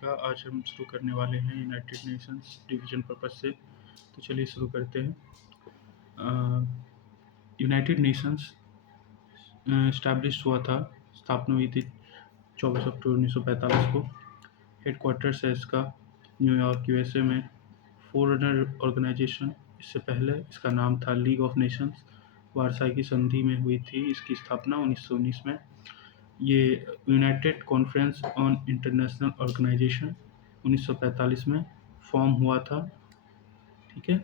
आज हम शुरू करने वाले हैं यूनाइटेड नेशंस डिवीजन पर्पज से। तो चलिए शुरू करते हैं। यूनाइटेड नेशंस इस्टेब्लिश हुआ था, स्थापना हुई थी 24 अक्टूबर 1945 को। हेडक्वार्टर्स है इसका न्यूयॉर्क यूएसए में। फोरनर ऑर्गेनाइजेशन, इससे पहले इसका नाम था लीग ऑफ नेशंस। वारसाई की संधि में हुई थी इसकी स्थापना 1919 में। ये united conference on international organisation 1945 में फॉर्म हुआ था। ठीक है।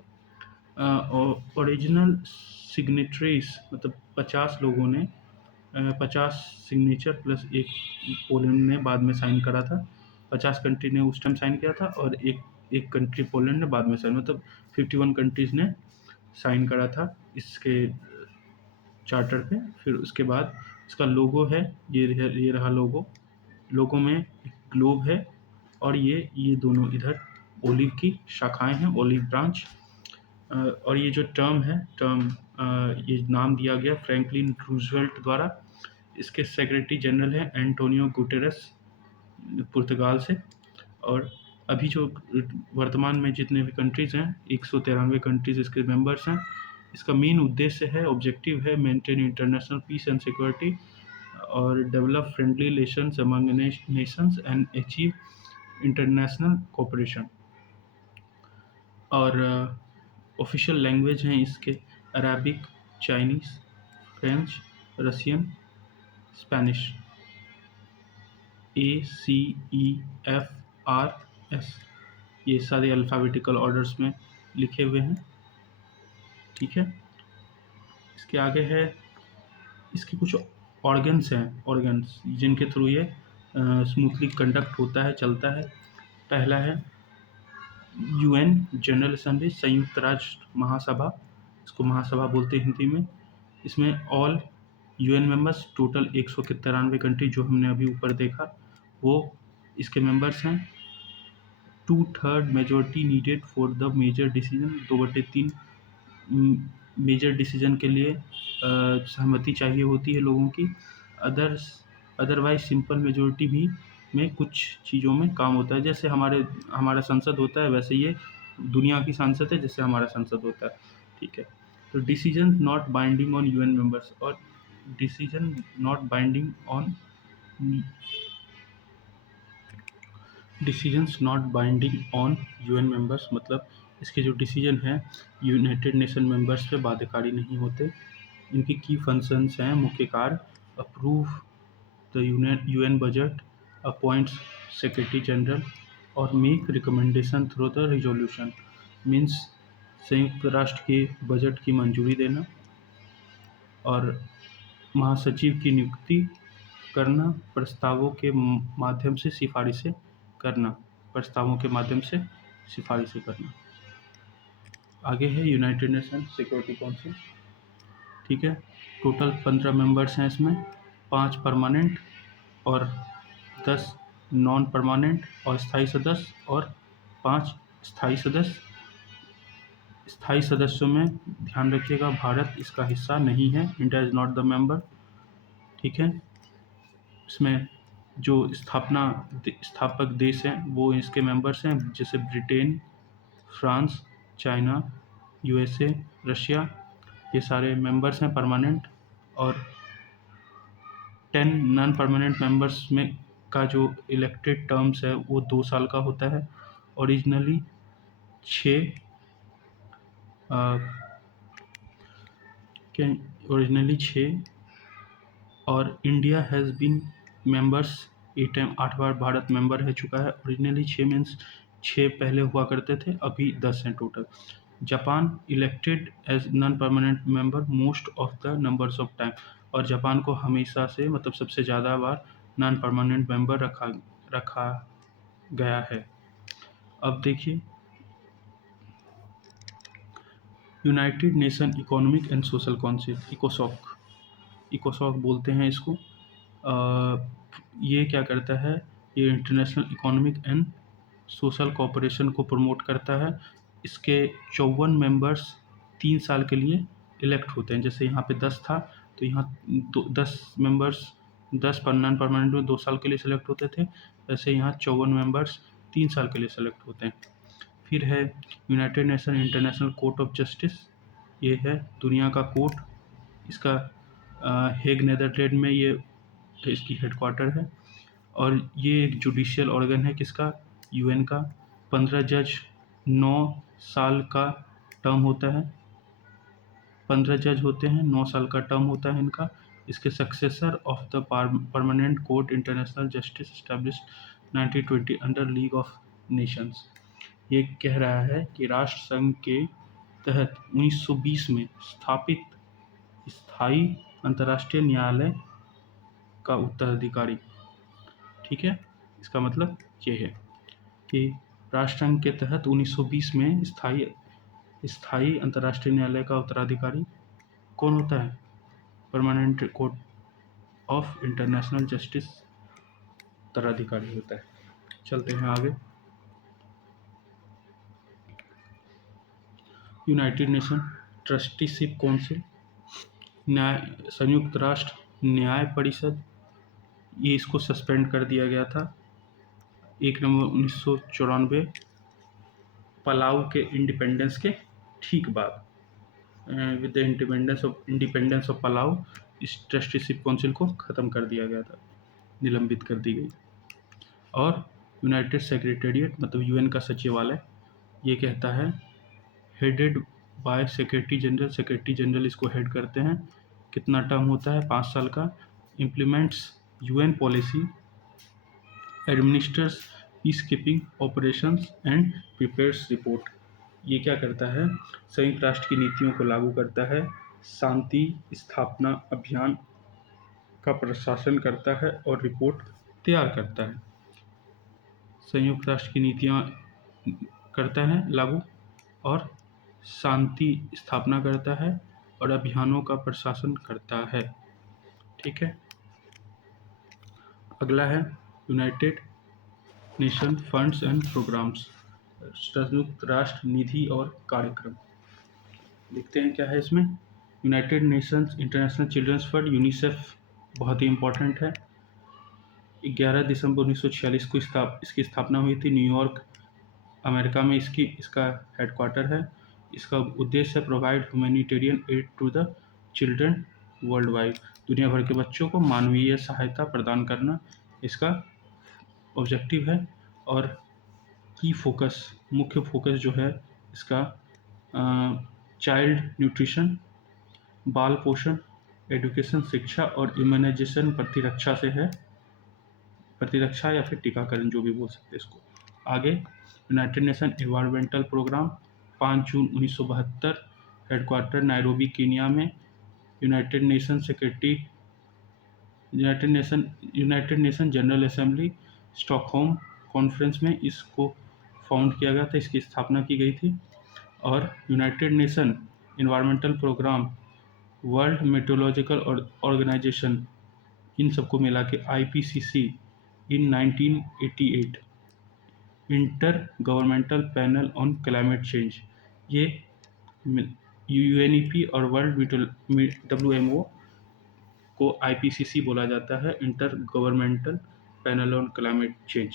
ओरिजिनल सिग्नेटरीज मतलब 50 लोगों ने 50 सिग्नेचर प्लस एक पोलैंड ने बाद में साइन करा था। 50 कंट्री ने उस टाइम साइन किया था और एक कंट्री पोलैंड ने बाद में साइन, मतलब 51 कंट्रीज ने साइन करा था इसके चार्टर पे। फिर उसके बाद इसका लोगो है, ये रहा लोगो में एक ग्लोब है और ये दोनों इधर ओलिव की शाखाएं हैं, ओलिव ब्रांच। और ये जो टर्म है, ये नाम दिया गया फ्रैंकलिन रूजवेल्ट द्वारा। इसके सेक्रेटरी जनरल हैं एंटोनियो गुटेरेस, पुर्तगाल से। और अभी जो वर्तमान में जितने भी कंट्रीज़ हैं 193 कंट्रीज़ इसके मेंबर्स हैं। इसका मेन उद्देश्य है, ऑब्जेक्टिव है, maintain international peace and security और develop friendly relations among nations and achieve international cooperation. और ऑफिशियल लैंग्वेज हैं इसके Arabic, Chinese, French, Russian, Spanish. ACEFRS ये सारे अल्फ़ाबेटिकल ऑर्डर्स में लिखे हुए हैं। ठीक है। इसके आगे है, इसके कुछ ऑर्गन्स हैं, जिनके थ्रू ये स्मूथली कंडक्ट होता है, चलता है। पहला है UN जनरल असेंबली, संयुक्त राष्ट्र महासभा, इसको महासभा बोलते हैं हिंदी में। इसमें all UN members, total 193 country जो हमने अभी ऊपर देखा वो इसके मेंबर्स हैं। 2/3 majority needed for the major decision, 2/3 major decision के लिए सहमति चाहिए होती है लोगों की। अदरवाइज सिंपल मेजॉरिटी भी में कुछ चीज़ों में काम होता है। जैसे हमारा संसद होता है, वैसे ये दुनिया की संसद है जैसे हमारा संसद होता है। ठीक है। तो decision not binding on UN members, और decision not binding on UN members, मतलब इसके जो डिसीजन हैं यूनाइटेड नेशन मेंबर्स पे बाध्यकारी नहीं होते। इनकी की फंक्शंस हैं, मुख्य कार्य: approve the UN budget, appoints secretary general और make recommendation through the resolution. Means संयुक्त राष्ट्र के बजट की मंजूरी देना और महासचिव की नियुक्ति करना, प्रस्तावों के माध्यम से सिफारिशें करना। आगे है यूनाइटेड नेशन सिक्योरिटी काउंसिल। ठीक है। टोटल 15 मेंबर्स हैं इसमें, 5 परमानेंट और 10 नॉन परमानेंट और स्थायी सदस्य और 5 स्थायी सदस्य। स्थायी सदस्यों में ध्यान रखिएगा भारत इसका हिस्सा नहीं है, India is not the member. ठीक है। इसमें जो स्थापक देश हैं वो इसके मेंबर्स हैं, जैसे Britain, France, China, USA, Russia, ये सारे मेंबर्स हैं परमानेंट। और 10 नॉन परमानेंट मेंबर्स में का जो इलेक्टेड टर्म्स है वो 2 साल का होता है। ओरिजिनली 6 और इंडिया हैज़ बीन मेंबर्स 8 बार भारत मेंबर रह चुका है। ओरिजिनली 6 मीन्स 6 पहले हुआ करते थे, अभी 10 हैं total. Japan elected as non permanent member most of the numbers of time, और जापान को हमेशा से, मतलब सबसे ज़्यादा बार नॉन परमानेंट मेंबर रखा गया है। अब देखिए United Nation economic and social council, इकोसॉक बोलते हैं इसको। ये क्या करता है, ये international economic and social cooperation को प्रमोट करता है। इसके 54 मेंबर्स 3 साल के लिए इलेक्ट होते हैं। जैसे यहाँ पे 10 था तो यहाँ 10 मेंबर्स 10 नॉन परमानेंट में 2 साल के लिए सिलेक्ट होते थे। ऐसे यहाँ 54 मेंबर्स 3 साल के लिए सेलेक्ट होते हैं। फिर है United nation international court of justice, ये है दुनिया का कोर्ट, इसका हेग नेदरलैंड में ये इसकी हेडक्वार्टर है। और ये एक जुडिशियल ऑर्गन है किसका, यूएन का। 15 जज 9 साल का टर्म होता है, 15 जज होते हैं, 9 साल का टर्म होता है इनका। इसके successor of the permanent court international justice established 1920 under league of Nations. ये कह रहा है कि राष्ट्र संघ के तहत 1920 में स्थापित स्थायी अंतर्राष्ट्रीय न्यायालय का उत्तराधिकारी। ठीक है, इसका मतलब ये है कि राष्ट्रसंघ के तहत 1920 में स्थायी अंतर्राष्ट्रीय न्यायालय का उत्तराधिकारी कौन होता है, permanent court of international justice उत्तराधिकारी होता है। चलते हैं आगे। यूनाइटेड नेशन ट्रस्टीशिप काउंसिल, संयुक्त राष्ट्र न्याय परिषद, ये इसको सस्पेंड कर दिया गया था 1 नवंबर 1994 पलाऊ के इंडिपेंडेंस के ठीक बाद। With the independence of Palau इस ट्रस्टीशिप काउंसिल को ख़त्म कर दिया गया था, निलंबित कर दी गई। और यूनाइटेड सेक्रेटेरिएट मतलब यूएन का सचिवालय, ये कहता है हेडेड बाय सेक्रेटरी जनरल इसको हेड करते हैं। कितना टर्म होता है, 5 साल का। Implements UN policy, administrates peace keeping operations and prepares report. ये क्या करता है, संयुक्त राष्ट्र की नीतियों को लागू करता है, शांति स्थापना अभियान का प्रशासन करता है और रिपोर्ट तैयार करता है। संयुक्त राष्ट्र की नीतियाँ करता है लागू और शांति स्थापना करता है और अभियानों का प्रशासन करता है। ठीक है, अगला है United nation funds and programmes, संयुक्त राष्ट्र निधि और कार्यक्रम। देखते हैं क्या है इसमें। United nations international children's fund UNICEF बहुत ही इम्पोर्टेंट है। 11 दिसंबर 1946 को इसकी स्थापना हुई थी, न्यूयॉर्क अमेरिका में इसका हेडक्वार्टर है। इसका उद्देश्य है provide humanitarian aid to the children world wide, दुनिया भर के बच्चों को मानवीय सहायता प्रदान करना इसका ऑब्जेक्टिव है। और की फोकस, मुख्य फोकस जो है इसका चाइल्ड न्यूट्रिशन, बाल पोषण, एजुकेशन शिक्षा और इम्यूनाइजेशन प्रतिरक्षा से है, प्रतिरक्षा या फिर टीकाकरण जो भी बोल सकते हैं इसको। आगे यूनाइटेड नेशन एनवायरमेंटल प्रोग्राम 5 जून 1972 हेडक्वार्टर नायरोबी कीनिया में। United nation general assembly Stockholm conference में इसको फाउंड किया गया था, इसकी स्थापना की गई थी। और united nation environmental programme, world meteorological organisation, इन सबको मिला के IPCC in 1988 inter governmental panel on climate change, ये UNEP और वर्ल्ड WMO को IPCC बोला जाता है, inter governmental panel on climate change.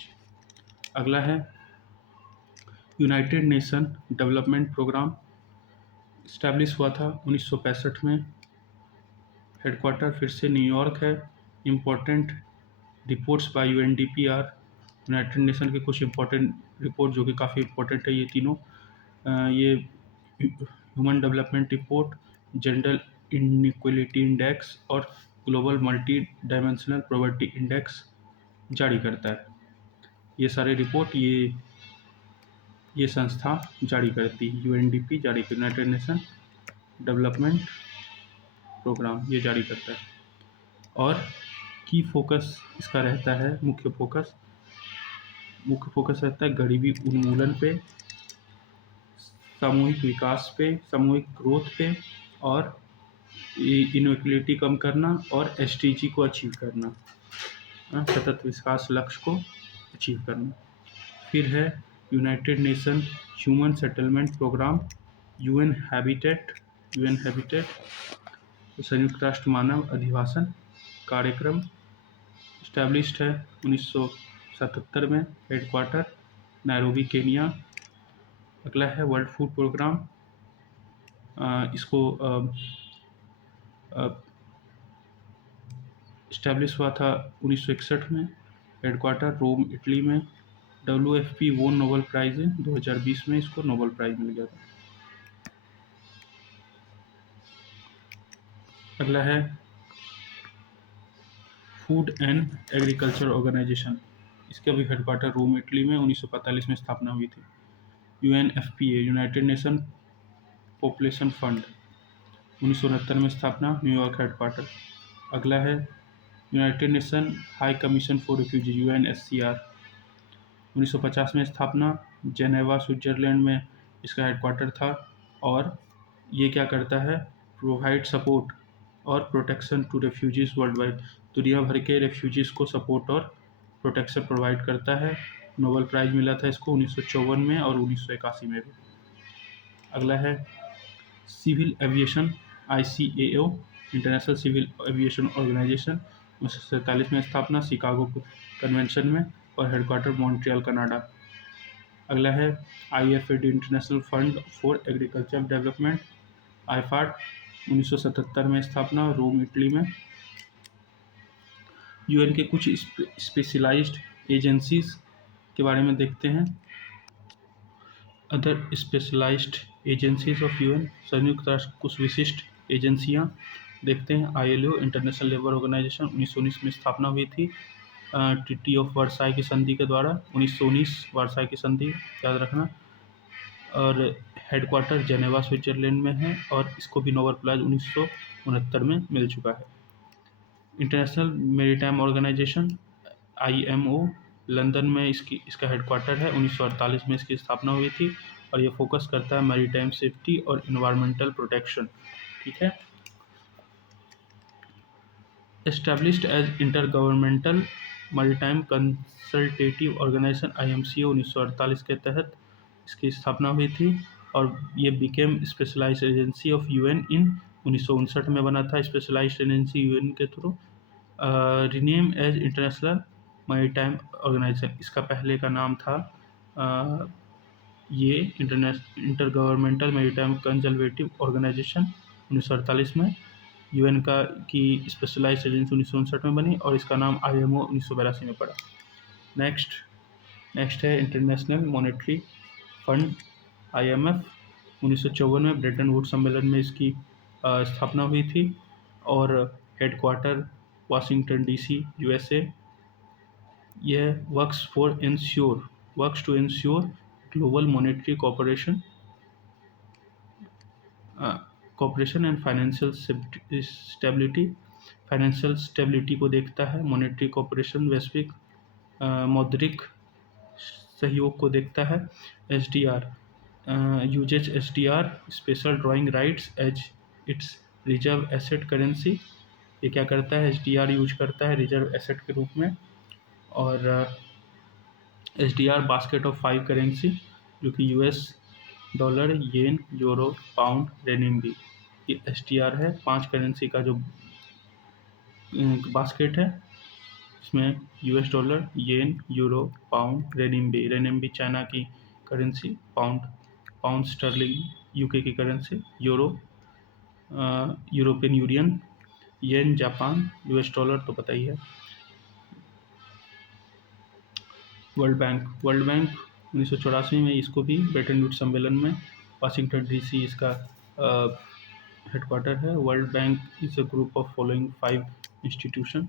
अगला है United nation development programme, establish हुआ था 1965 में, हेडक्वार्टर फिर से न्यूयॉर्क है। Important reports by UNDPR, united nation के कुछ इंपॉर्टेंट रिपोर्ट जो कि काफ़ी इंपॉर्टेंट है ये तीनों। ये human development report, gender inequality index और global multi dimensional poverty index जारी करता है। ये सारे रिपोर्ट ये संस्था जारी करती है, UNDP जारी करती है, यूनाइटेड नेशन डेवलपमेंट प्रोग्राम ये जारी करता है। और की फोकस इसका रहता है, मुख्य फोकस रहता है गरीबी उन्मूलन पे, सामूहिक विकास पे, सामूहिक ग्रोथ पे और इनइक्वलिटी कम करना और SDG को अचीव करना, सतत विकास लक्ष्य को अचीव करना। फिर है United nation human settlement programme, UN Habitat, संयुक्त राष्ट्र मानव अधिवासन कार्यक्रम, इस्टेब्लिश्ड है 1977 में हेडक्वार्टर नैरोबी केनिया। अगला है वर्ल्ड फूड प्रोग्राम, इसको इस्टेब्लिश हुआ था 1961 में, हेडक्वार्टर रोम इटली में। WFP वो नोबेल प्राइज़ है, 2020 में इसको नोबेल प्राइज़ मिल गया था। अगला है फूड एंड एग्रीकल्चर ऑर्गेनाइजेशन, इसका भी हेडक्वार्टर रोम इटली में 1945 में स्थापना हुई थी। UNFPA United nation population fund, 1969 में स्थापना, न्यूयॉर्क हेडक्वार्टर। अगला है United nation high commission for refugee UNSCR, 1950 में स्थापना, जेनेवा स्विट्जरलैंड में इसका हेडक्वार्टर था। और ये क्या करता है, प्रोवाइड सपोर्ट और protection to refugees world wide, दुनिया भर के रेफ्यूजीज़ को सपोर्ट और प्रोटेक्शन प्रोवाइड करता है। नोबेल प्राइज़ मिला था इसको 1954 में और 1981 में भी। अगला है civil aviation ICAO international civil aviation organisation, 1947 में स्थापना, शिकागो कन्वेंशन में, और हेडक्वार्टर मॉन्ट्रियल कनाडा। अगला है IFAD international fund for agriculture development IFAD, 1977 में स्थापना, रोम इटली में। UN के कुछ स्पेशलाइज्ड एजेंसीज के बारे में देखते हैं। Other specialised agencies of UN, संयुक्त राष्ट्र कुछ विशिष्ट एजेंसियां देखते हैं। ILO इंटरनेशनल लेबर ऑर्गेनाइजेशन, 1919 में स्थापना हुई थी ट्रीटी ऑफ वर्साई की संधि के द्वारा, 1919 वर्साई की संधि याद रखना। और हेडक्वार्टर जेनेवा स्विट्जरलैंड में है, और इसको भी नोबेल प्राइज़ 1969 में मिल चुका है। International maritime organisation IMO London में इसका हेडक्वार्टर है, 1948 में इसकी स्थापना हुई थी, और ये फोकस करता है मैरीटाइम सेफ्टी और इन्वायरमेंटल प्रोटेक्शन। ठीक है। Established as inter governmental maritime consultative organisation IMCO, 1948 के तहत इसकी स्थापना हुई थी, और ये became specialised agency of UN in 1959 में बना था। स्पेशलाइज्ड एजेंसी UN के through rename as international maritime organisation, इसका पहले का नाम था ये inter governmental maritime conservative organisation, 1948 में। UN की स्पेशलाइज्ड एजेंसी 1959 में बनी, और इसका नाम IMO 1982 में पड़ा। नेक्स्ट है इंटरनेशनल मॉनेटरी फंड IMF, 1954 में ब्रेटन वुड्स सम्मेलन में इसकी स्थापना हुई थी, और हेडक्वार्टर वाशिंगटन DC USA। यह works to ensure global monetary cooperation and financial stability को देखता है। मॉनेटरी कॉपरेशन वैश्विक मौद्रिक सहयोग को देखता है। SDR uses SDR special drawing rights as its reserve asset currency, ये क्या करता है, SDR यूज करता है रिजर्व एसेट के रूप में। और SDR बास्केट ऑफ 5 करेंसी, जो कि US डॉलर, येन, यूरो, पाउंड, रेनिम्बी, ये SDR है। 5 करेंसी का जो बास्केट है, इसमें US डॉलर, येन, यूरो, पाउंड, रेनिम्बी चाइना की करेंसी, पाउंड स्टर्लिंग UK की करेंसी, यूरो यूरोपियन यूनियन, येन जापान, US डॉलर तो पता ही है। वर्ल्ड बैंक 1984 में इसको भी ब्रेटन वुड्स सम्मेलन में वाशिंगटन DC इसका हेडक्वार्टर है। World bank is a group of following 5 institution.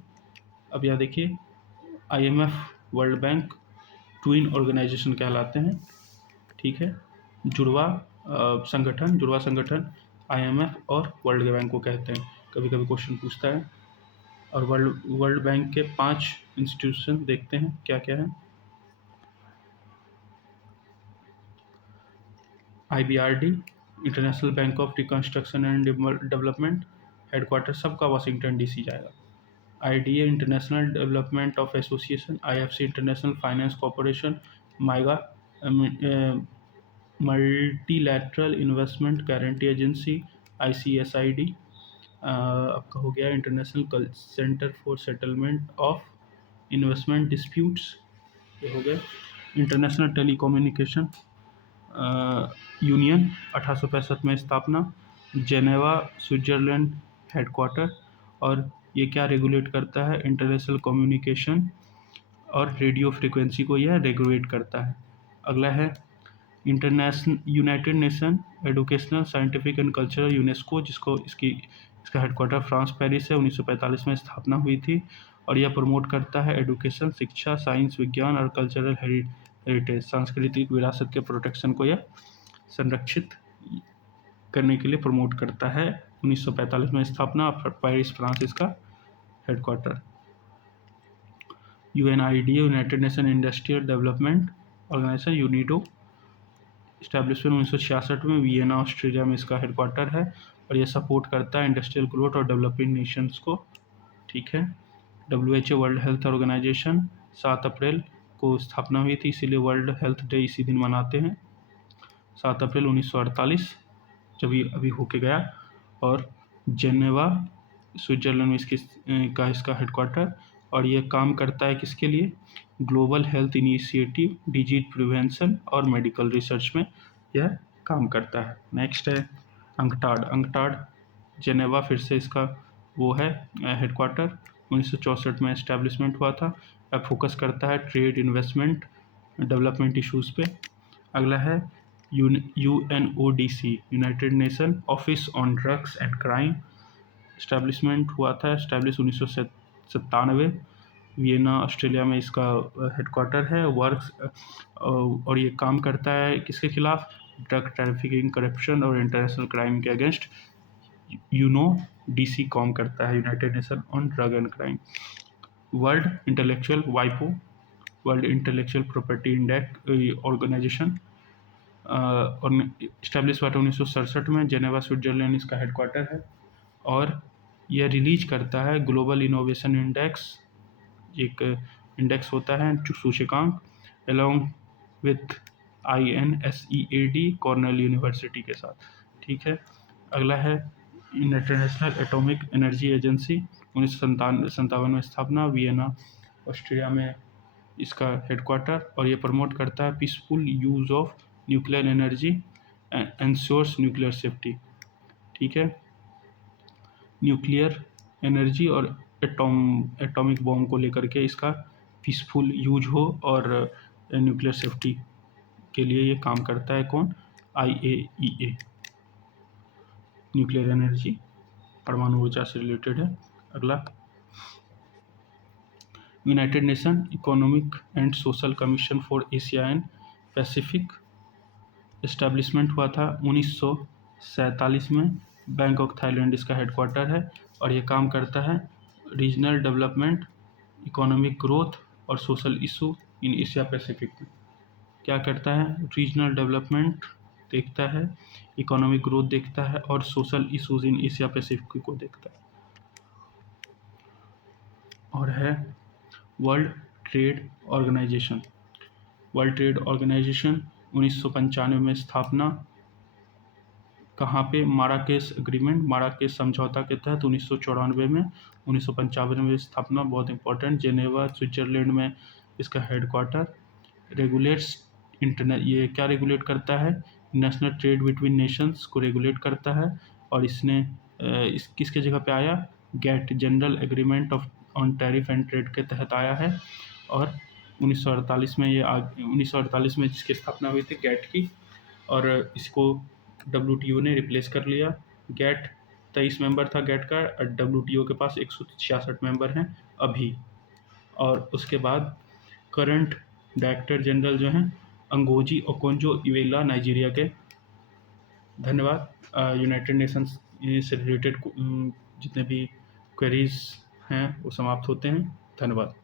अब यहाँ देखिए IMF world bank twin organisation कहलाते हैं। ठीक है, जुड़वा संगठन IMF और वर्ल्ड बैंक को कहते हैं, कभी कभी क्वेश्चन पूछता है। और वर्ल्ड बैंक के 5 इंस्टीट्यूशन देखते हैं क्या क्या है। IBRD international bank of reconstruction and development, headquarter सबका वाशिंगटन DC जाएगा। IDA international development of association, IFC international finance corporation, Maiga multilateral investment guarantee agency, ICSID आपका हो गया international centre for settlement of investment disputes. ये हो गए। International telecommunication union 1865 में स्थापना, जेनेवा स्विट्जरलैंड हेडक्वार्टर, और ये क्या रेगुलेट करता है? इंटरनेशनल कम्युनिकेशन और रेडियो फ्रीक्वेंसी को यह रेगुलेट करता है। अगला है international United nation educational scientific and cultural UNESCO, जिसको इसका हेडक्वार्टर फ्रांस पेरिस है, 1945 में स्थापना हुई थी, और यह प्रमोट करता है एजुकेशन, शिक्षा, साइंस, विज्ञान और कल्चरल हेरिटेज, सांस्कृतिक विरासत के प्रोटेक्शन को यह संरक्षित करने के लिए प्रमोट करता है। 1945 में स्थापना, पेरिस फ्रांस इसका headquarter. UNIDA united nation industrial development organisation UNIDO, establishment 1966 में, वियना ऑस्ट्रेलिया में इसका हेडक्वार्टर है, और यह सपोर्ट करता है इंडस्ट्रियल ग्रोथ और डेवलपिंग नेशंस को। ठीक है। WHO वर्ल्ड हेल्थ ऑर्गेनाइजेशन 7 अप्रैल को स्थापना हुई थी, इसीलिए वर्ल्ड हेल्थ डे इसी दिन मनाते हैं, 7 अप्रैल 1948 जब ये अभी होके गया। और जेनेवा स्विट्जरलैंड में इसका हेडक्वार्टर, और ये काम करता है किसके लिए? Global health initiative, disease prevention और मेडिकल रिसर्च में यह काम करता है। नेक्स्ट है अंकटाड जेनेवा, फिर से इसका वो है हेडक्वार्टर, 1964 में इस्टेब्लिशमेंट हुआ था। अब फोकस करता है ट्रेड, इन्वेस्टमेंट, डेवलपमेंट इश्यूज़ पे। अगला है UNODC United nation office on drugs and crime, establishment हुआ था, इस्टेब्लिश 1997, वियना ऑस्ट्रेलिया में इसका हेडक्वार्टर है। वर्क्स और ये काम करता है किसके खिलाफ? ड्रग ट्रैफिकिंग, करप्शन और इंटरनेशनल क्राइम के अगेंस्ट UNODC काम करता है, United Nation on drug and crime. World intellectual वाइपो, world intellectual property index organisation, और इस्टेब्लिश हुआ था 1967 में, जेनेवा स्विट्जरलैंड इसका हेडक्वार्टर है, और यह रिलीज करता है ग्लोबल इनोवेशन इंडेक्स, एक इंडेक्स होता है सूचकांक, along with INSEAD Cornell university के साथ। ठीक है। अगला है इंटरनेशनल एटॉमिक एनर्जी एजेंसी, 1957 में स्थापना, वियना ऑस्ट्रिया में इसका हेडक्वार्टर, और ये प्रमोट करता है peaceful use of nuclear energy and ensures nuclear safety. ठीक है। न्यूक्लियर एनर्जी और एटॉमिक बॉम्ब को लेकर के इसका पीसफुल यूज हो और न्यूक्लियर सेफ्टी के लिए ये काम करता है। कौन? IAEA, न्यूक्लियर एनर्जी, परमाणु ऊर्जा से रिलेटेड है। अगला United Nation economic and social commission for Asia and Pacific, establishment हुआ था 1947 में, बैंकॉक थाईलैंड इसका हेडक्वार्टर है, और ये काम करता है रीजनल डेवलपमेंट, इकोनॉमिक ग्रोथ और social issue in Asia Pacific में। क्या करता है? रीजनल डेवलपमेंट देखता है, इकोनॉमिक ग्रोथ देखता है, और social issues in Asia Pacific को देखता है। और है world trade organisation, world trade organisation 1995 में स्थापना, कहाँ पे? माराकेश एग्रीमेंट, माराकेश समझौता के तहत 1994 में, 1995 में स्थापना, बहुत इंपॉर्टेंट। जेनेवा स्विट्जरलैंड में इसका हेडक्वार्टर, रेगुलेट्स ये क्या रेगुलेट करता है? नेशनल ट्रेड बिटवीन नेशंस को रेगुलेट करता है, और इसने इस किसके जगह पे आया? GATT, general agreement on tariff and trade के तहत आया है, और 1948 में 1948 में जिसकी स्थापना हुई थी गेट की, और इसको WTO ने रिप्लेस कर लिया। गेट 23 मेंबर था गेट का, और WTO के पास 166 मेंबर हैं अभी। और उसके बाद करंट डायरेक्टर जनरल जो हैं अंगोजी ओकोंजो-इवेला, नाइजीरिया के। धन्यवाद। यूनाइटेड नेशंस से रिलेटेड जितने भी क्वेरीज हैं वो समाप्त होते हैं। धन्यवाद।